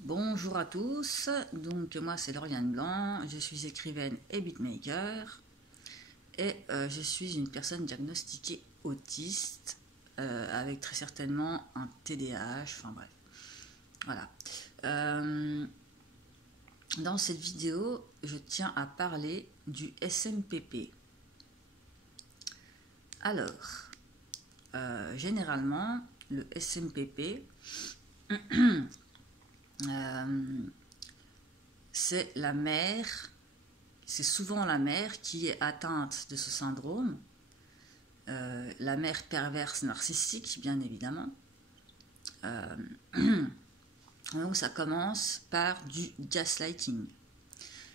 Bonjour à tous, donc moi c'est Lauriane Blanc, je suis écrivaine et beatmaker et je suis une personne diagnostiquée autiste avec très certainement un TDAH, enfin bref, voilà. Dans cette vidéo, je tiens à parler du SMPP. Alors, généralement, le SMPP, c'est la mère, c'est souvent la mère qui est atteinte de ce syndrome, la mère perverse narcissique, bien évidemment. Donc ça commence par du gaslighting,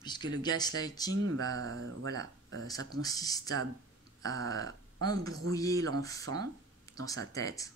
puisque le gaslighting, voilà, ça consiste à embrouiller l'enfant dans sa tête,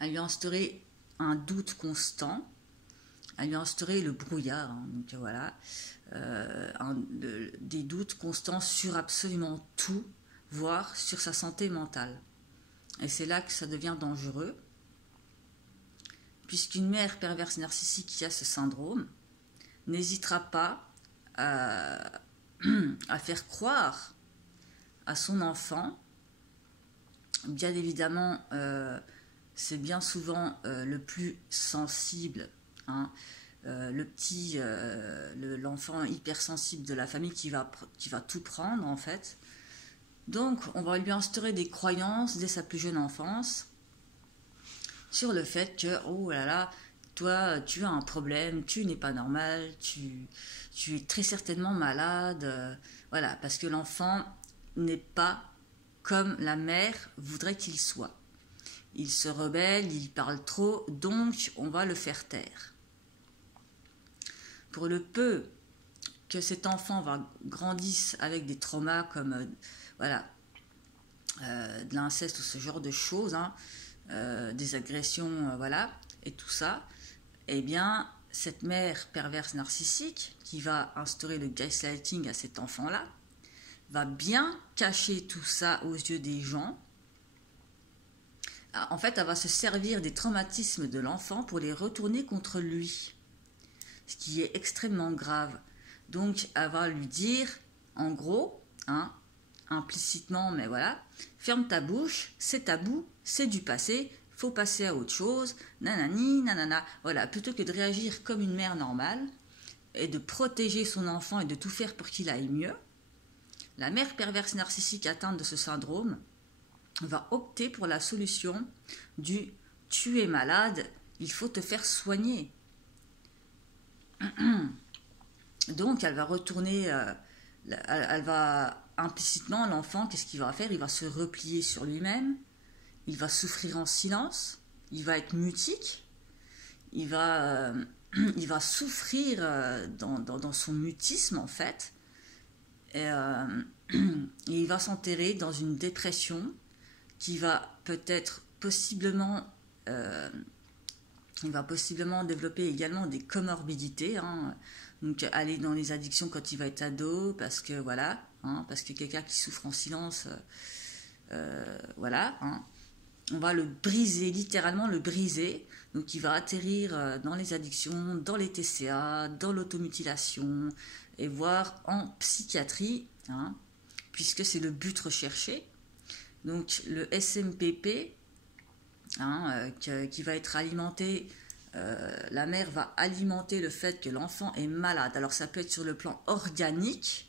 à lui instaurer un doute constant, à lui instaurer le brouillard, hein, donc voilà, des doutes constants sur absolument tout, voire sur sa santé mentale. Et c'est là que ça devient dangereux, puisqu'une mère perverse narcissique qui a ce syndrome n'hésitera pas à faire croire à son enfant, bien évidemment, c'est bien souvent le plus sensible, hein, l'enfant hypersensible de la famille qui va tout prendre en fait. Donc on va lui instaurer des croyances dès sa plus jeune enfance sur le fait que, oh là là, toi tu as un problème, tu n'es pas normal, tu es très certainement malade, voilà, parce que l'enfant n'est pas comme la mère voudrait qu'il soit. Il se rebelle, il parle trop, donc on va le faire taire. Pour le peu que cet enfant grandisse avec des traumas comme voilà, de l'inceste ou ce genre de choses, hein, des agressions, voilà, et tout ça, eh bien, cette mère perverse narcissique qui va instaurer le gaslighting à cet enfant-là va bien cacher tout ça aux yeux des gens. En fait, elle va se servir des traumatismes de l'enfant pour les retourner contre lui, ce qui est extrêmement grave. Donc, elle va lui dire, en gros, hein, implicitement, mais voilà, ferme ta bouche, c'est tabou, c'est du passé, faut passer à autre chose, nanani, nanana. Voilà, plutôt que de réagir comme une mère normale et de protéger son enfant et de tout faire pour qu'il aille mieux, la mère perverse narcissique atteinte de ce syndrome va opter pour la solution du « tu es malade, il faut te faire soigner ». Donc elle va retourner, elle va implicitement, l'enfant, qu'est-ce qu'il va faire? Il va se replier sur lui-même, il va souffrir en silence, il va être mutique, il va souffrir dans son mutisme en fait, et il va s'enterrer dans une dépression qui va peut-être possiblement il va possiblement développer également des comorbidités, hein, donc aller dans les addictions quand il va être ado, parce que voilà, hein, parce que quelqu'un qui souffre en silence, voilà, hein, on va le briser, littéralement le briser, donc il va atterrir dans les addictions, dans les TCA, dans l'automutilation, et voire en psychiatrie, hein, puisque c'est le but recherché. Donc le SMPP, hein, qui va être alimenté, la mère va alimenter le fait que l'enfant est malade. Alors ça peut être sur le plan organique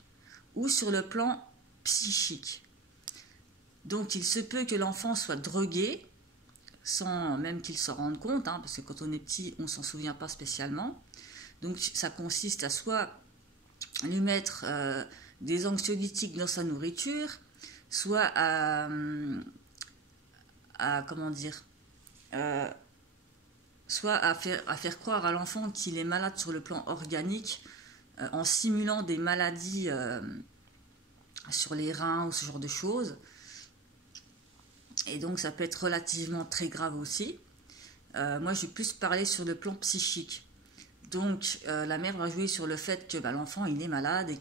ou sur le plan psychique. Donc il se peut que l'enfant soit drogué sans même qu'il s'en rende compte, hein, parce que quand on est petit, on ne s'en souvient pas spécialement. Donc ça consiste à soit lui mettre des anxiolytiques dans sa nourriture, soit à comment dire, soit à faire croire à l'enfant qu'il est malade sur le plan organique en simulant des maladies sur les reins ou ce genre de choses. Et donc ça peut être relativement très grave aussi. Moi je vais plus parler sur le plan psychique. Donc la mère va jouer sur le fait que l'enfant il est malade et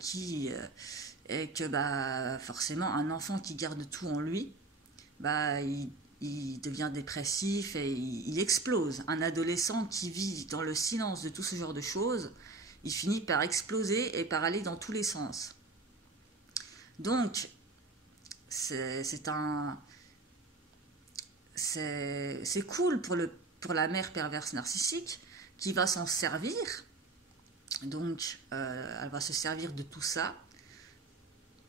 que forcément un enfant qui garde tout en lui, il devient dépressif et il explose. Un adolescent qui vit dans le silence de tout ce genre de choses, il finit par exploser et par aller dans tous les sens. Donc, c'est cool pour la mère perverse narcissique qui va s'en servir. Donc, elle va se servir de tout ça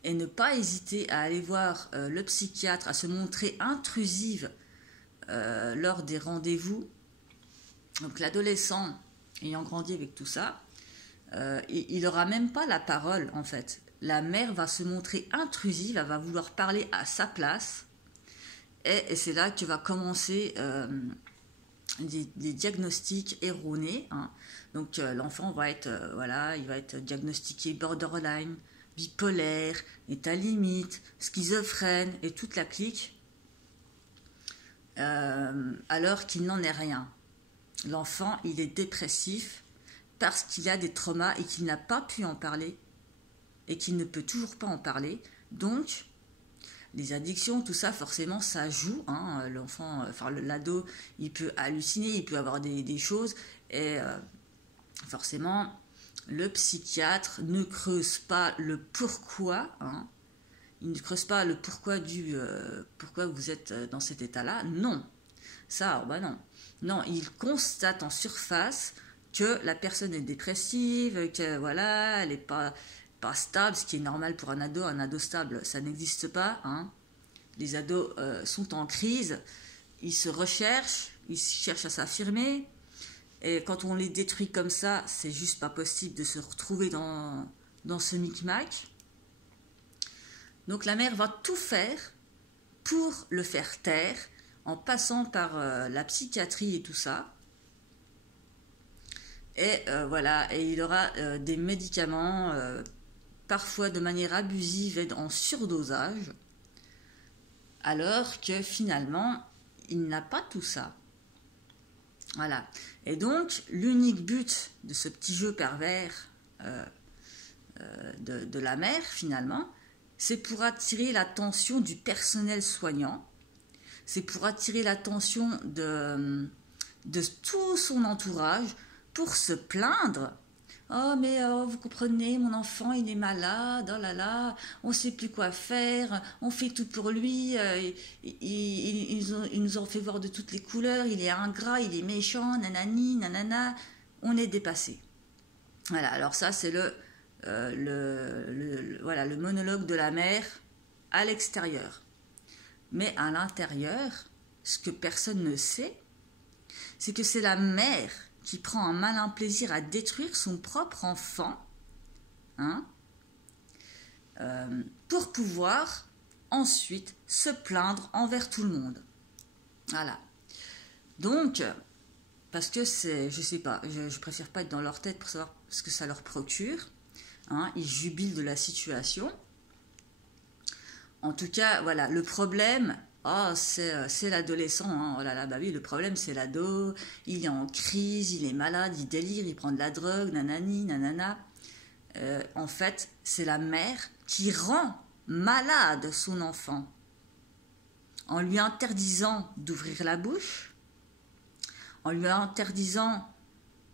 et ne pas hésiter à aller voir le psychiatre, à se montrer intrusive lors des rendez-vous. Donc, l'adolescent ayant grandi avec tout ça, il n'aura même pas la parole, en fait. La mère va se montrer intrusive, elle va vouloir parler à sa place. Et c'est là que va commencer des diagnostics erronés. Hein. Donc l'enfant va être, il va être diagnostiqué borderline, bipolaire, état limite, schizophrène et toute la clique, alors qu'il n'en est rien. L'enfant, il est dépressif parce qu'il a des traumas et qu'il n'a pas pu en parler et qu'il ne peut toujours pas en parler. Donc, les addictions, tout ça, forcément, ça joue. Hein. L'enfant, l'ado, il peut halluciner, il peut avoir des choses. Et forcément, le psychiatre ne creuse pas le pourquoi. Hein. Il ne creuse pas le pourquoi pourquoi vous êtes dans cet état-là. Non. Ça, non. Non, il constate en surface que la personne est dépressive, que voilà, elle n'est pas stable, ce qui est normal pour un ado stable, ça n'existe pas. Hein. Les ados sont en crise, ils se recherchent, ils cherchent à s'affirmer, et quand on les détruit comme ça, c'est juste pas possible de se retrouver dans ce micmac. Donc la mère va tout faire pour le faire taire, en passant par la psychiatrie et tout ça. Et et il aura des médicaments parfois de manière abusive et en surdosage, alors que finalement, il n'a pas tout ça. Voilà. Et donc, l'unique but de ce petit jeu pervers de la mère, finalement, c'est pour attirer l'attention du personnel soignant, c'est pour attirer l'attention de tout son entourage, pour se plaindre. Oh, mais vous comprenez, mon enfant, il est malade, oh là là, on ne sait plus quoi faire, on fait tout pour lui, ils nous ont fait voir de toutes les couleurs, il est ingrat, il est méchant, nanani, nanana, on est dépassé. Voilà, alors ça, c'est le monologue de la mère à l'extérieur. Mais à l'intérieur, ce que personne ne sait, c'est que c'est la mère qui prend un malin plaisir à détruire son propre enfant, hein, pour pouvoir ensuite se plaindre envers tout le monde. Voilà. Donc, parce que c'est, je sais pas, je préfère pas être dans leur tête pour savoir ce que ça leur procure. Hein, ils jubilent de la situation. En tout cas, voilà, le problème... Oh, c'est l'adolescent, hein. Oh là là, bah oui, le problème c'est l'ado, il est en crise, il est malade, il délire, il prend de la drogue, nanani, nanana. En fait, c'est la mère qui rend malade son enfant en lui interdisant d'ouvrir la bouche, en lui interdisant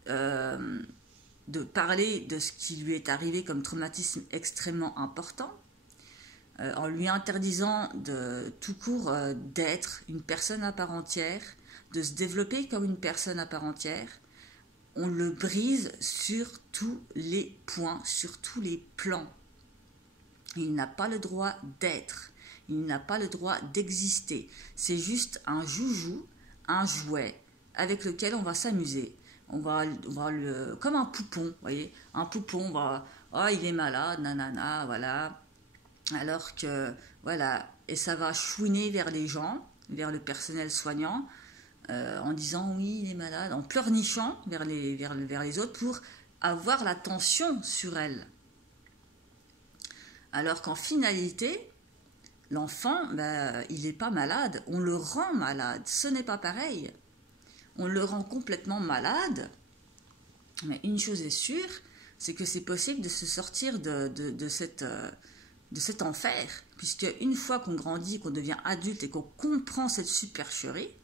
de parler de ce qui lui est arrivé comme traumatisme extrêmement important, en lui interdisant de tout court d'être une personne à part entière, de se développer comme une personne à part entière. On le brise sur tous les points, sur tous les plans. Il n'a pas le droit d'être, il n'a pas le droit d'exister. C'est juste un joujou, un jouet avec lequel on va s'amuser. On va comme un poupon, vous voyez, un poupon, oh il est malade, nanana, voilà. Alors que, voilà, et ça va chouiner vers les gens, vers le personnel soignant, en disant oui, il est malade, en pleurnichant vers les autres pour avoir l'attention sur elle. Alors qu'en finalité, l'enfant, il n'est pas malade, on le rend malade, ce n'est pas pareil. On le rend complètement malade, mais une chose est sûre, c'est que c'est possible de se sortir de cette de cet enfer, puisque une fois qu'on grandit, qu'on devient adulte et qu'on comprend cette supercherie,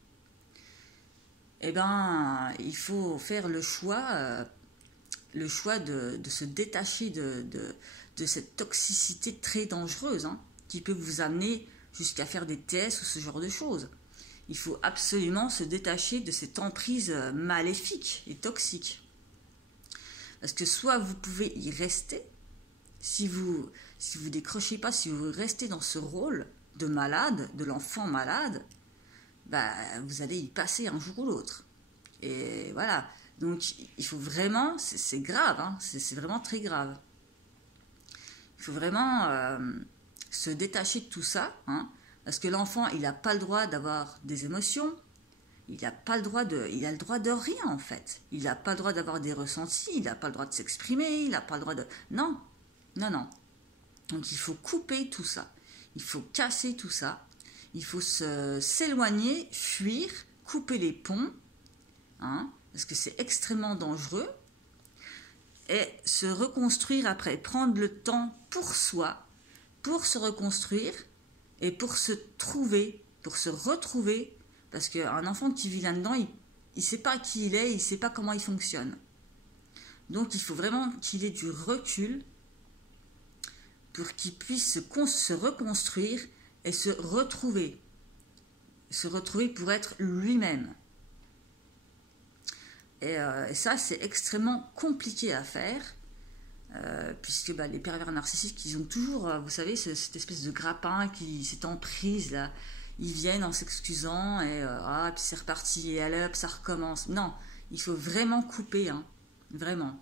eh ben, il faut faire le choix de se détacher de cette toxicité très dangereuse, hein, qui peut vous amener jusqu'à faire des TS ou ce genre de choses. Il faut absolument se détacher de cette emprise maléfique et toxique. Parce que soit vous pouvez y rester, si vous décrochez pas, si vous restez dans ce rôle de malade, de l'enfant malade, bah, vous allez y passer un jour ou l'autre. Et voilà. Donc, il faut vraiment, c'est grave, hein, c'est vraiment très grave. Il faut vraiment se détacher de tout ça, hein, parce que l'enfant, il n'a pas le droit d'avoir des émotions, il n'a pas le droit il a le droit de rien, en fait. Il n'a pas le droit d'avoir des ressentis, il n'a pas le droit de s'exprimer, il n'a pas le droit de... Non, non, non. Donc, il faut couper tout ça. Il faut casser tout ça. Il faut s'éloigner, fuir, couper les ponts, hein, parce que c'est extrêmement dangereux, et se reconstruire après, prendre le temps pour soi, pour se reconstruire et pour se trouver, pour se retrouver, parce qu'un enfant qui vit là-dedans, il ne sait pas qui il est, il ne sait pas comment il fonctionne. Donc il faut vraiment qu'il ait du recul pour qu'il puisse se reconstruire et se retrouver pour être lui-même. Et ça, c'est extrêmement compliqué à faire, puisque les pervers narcissiques, ils ont toujours, vous savez, cette espèce de grappin, cette emprise, là. Ils viennent en s'excusant, et puis c'est reparti, et allez hop, ça recommence. Non, il faut vraiment couper, hein, vraiment.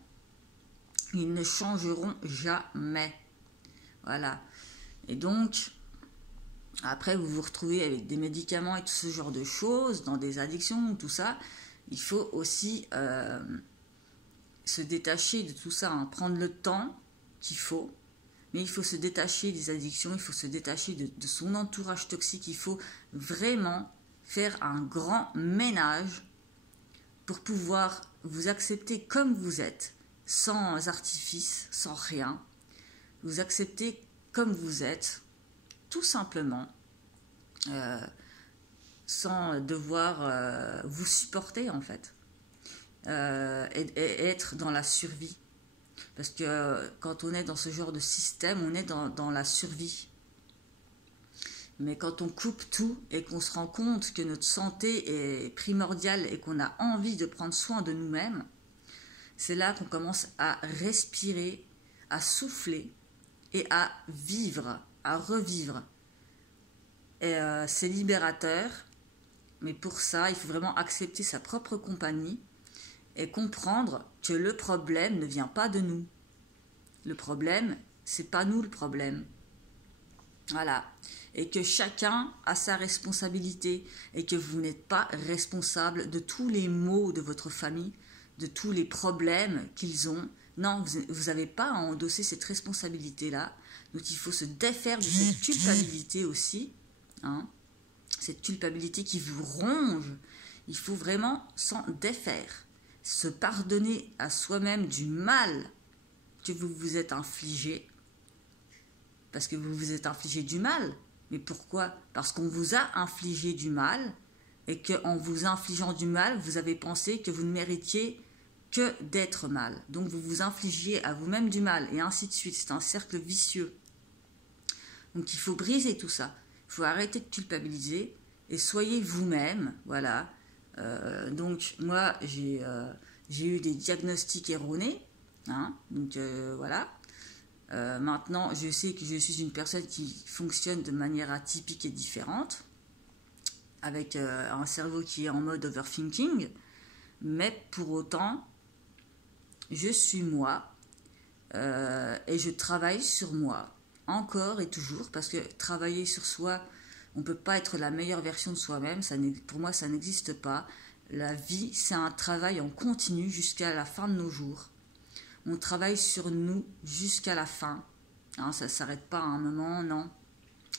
Ils ne changeront jamais. Voilà. Et donc, après, vous vous retrouvez avec des médicaments et tout ce genre de choses, dans des addictions, tout ça. Il faut aussi se détacher de tout ça, hein, prendre le temps qu'il faut, mais il faut se détacher des addictions, il faut se détacher de son entourage toxique, il faut vraiment faire un grand ménage pour pouvoir vous accepter comme vous êtes, sans artifice, sans rien, vous accepter comme vous êtes, tout simplement, sans devoir vous supporter en fait, et être dans la survie. Parce que quand on est dans ce genre de système, on est dans la survie. Mais quand on coupe tout et qu'on se rend compte que notre santé est primordiale et qu'on a envie de prendre soin de nous-mêmes, c'est là qu'on commence à respirer, à souffler et à vivre, à revivre. Et c'est libérateur. Mais pour ça, il faut vraiment accepter sa propre compagnie et comprendre que le problème ne vient pas de nous. Le problème, c'est pas nous le problème. Voilà. Et que chacun a sa responsabilité et que vous n'êtes pas responsable de tous les maux de votre famille, de tous les problèmes qu'ils ont. Non, vous n'avez pas à endosser cette responsabilité-là. Donc il faut se défaire de cette culpabilité aussi, hein. Cette culpabilité qui vous ronge, il faut vraiment s'en défaire. Se pardonner à soi-même du mal que vous vous êtes infligé. Parce que vous vous êtes infligé du mal. Mais pourquoi? Parce qu'on vous a infligé du mal et qu'en vous infligeant du mal, vous avez pensé que vous ne méritiez que d'être mal. Donc vous vous infligiez à vous-même du mal et ainsi de suite. C'est un cercle vicieux. Donc il faut briser tout ça. Il faut arrêter de culpabiliser et soyez vous-même, voilà. Donc moi, j'ai eu des diagnostics erronés, hein, donc voilà. Maintenant, je sais que je suis une personne qui fonctionne de manière atypique et différente, avec un cerveau qui est en mode overthinking, mais pour autant, je suis moi et je travaille sur moi. Encore et toujours, parce que travailler sur soi, on ne peut pas être la meilleure version de soi-même, pour moi ça n'existe pas. La vie, c'est un travail en continu jusqu'à la fin de nos jours. On travaille sur nous jusqu'à la fin, hein, ça ne s'arrête pas à un moment, non.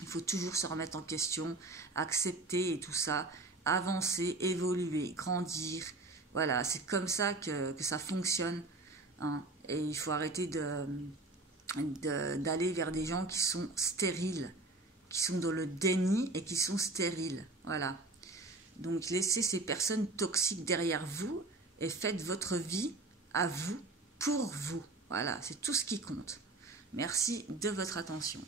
Il faut toujours se remettre en question, accepter et tout ça, avancer, évoluer, grandir. Voilà, c'est comme ça que ça fonctionne, hein. Et il faut arrêter d'aller vers des gens qui sont stériles, qui sont dans le déni et qui sont stériles. Voilà. Donc laissez ces personnes toxiques derrière vous et faites votre vie à vous, pour vous. Voilà, c'est tout ce qui compte. Merci de votre attention.